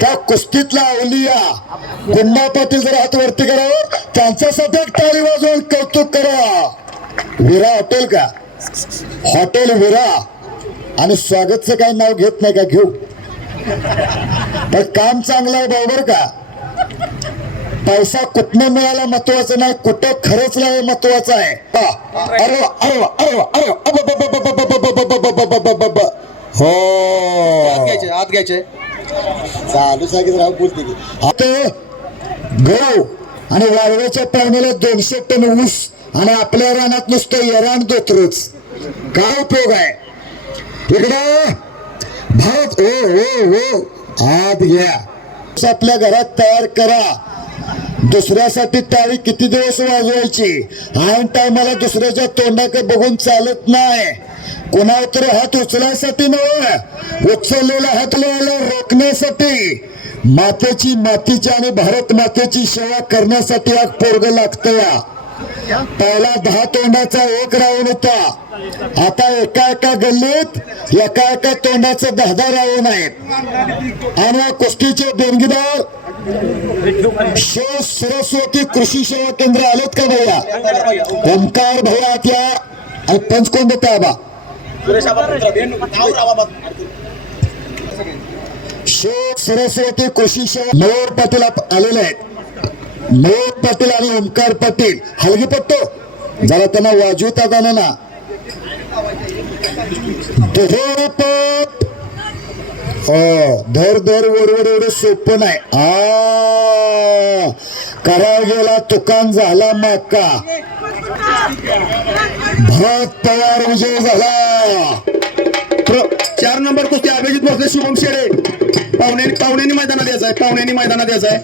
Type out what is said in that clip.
त्या कुस्तीतला अवलिया गुंडा पाटील जर हात वरती करावं हो. त्यांच्यासाठी एक टाळी वाजवून कौतुक करा. विरा हॉटेल का? हॉटेल विरा. आणि स्वागतचं काही नाव घेत नाही का? घेऊ. पण काम चांगलं आहे बरोबर का. पैसा कुठनं मिळाला महत्वाचं नाही कुठं खरंच हे महत्वाचं आहे. अरे अरे अरे अरे घ्यायचे चालू सांगितलं राव बोलते की. आता गहू आणि वाळव्याच्या पावण्याला दोनशे टन ऊस आणि आपल्या रानात नुसतं येराण दोतरच. काय उपयोग आहे? इकडं भात ओ हो हो आत घ्या. आपल्या घरात तयार करा. दुसऱ्यासाठी तारीख किती दिवस वाजवायची? ऐन टायमाला दुसऱ्याच्या तोंडाकडे बघून चालत नाही. कोणावर तरी हात उचलायसाठी नव्हे. उचललेला हात लावायला रोखण्यासाठी मातेची मातीची आणि भारत मातेची सेवा करण्यासाठी एक पोरग लागतो या पहिला दहा तोंडाचा एक रावण होता. आता एका एका गल्लीत एका एका तोंडाचं दहा दहा रावण आहेत. आणि या कुस्तीचे देणगीदार शिव सरस्वती कृषी सेवा केंद्र आलेत का भैया? ओंकार भैया त्या आणि पंचकोंड कोण बा शोक सरस्वती कृषी सेवा मयूर पाटील आलेले आहेत. मयूर पाटील आणि ओमकार पाटील. हलगी पट्टो. जरा त्यांना वाजवता जाणं ना. हो धर धर वरवर एवढं सोपं नाही. आ करा गेला तुकान झाला माका. भारत पवार विजय झाला. चार नंबर कुस्ती अभिजित भोसले शुभम शेडे पाहुण्यांनी पाहुण्यांनी मैदानात यायचं आहे पाहुण्यांनी मैदानात यायचं आहे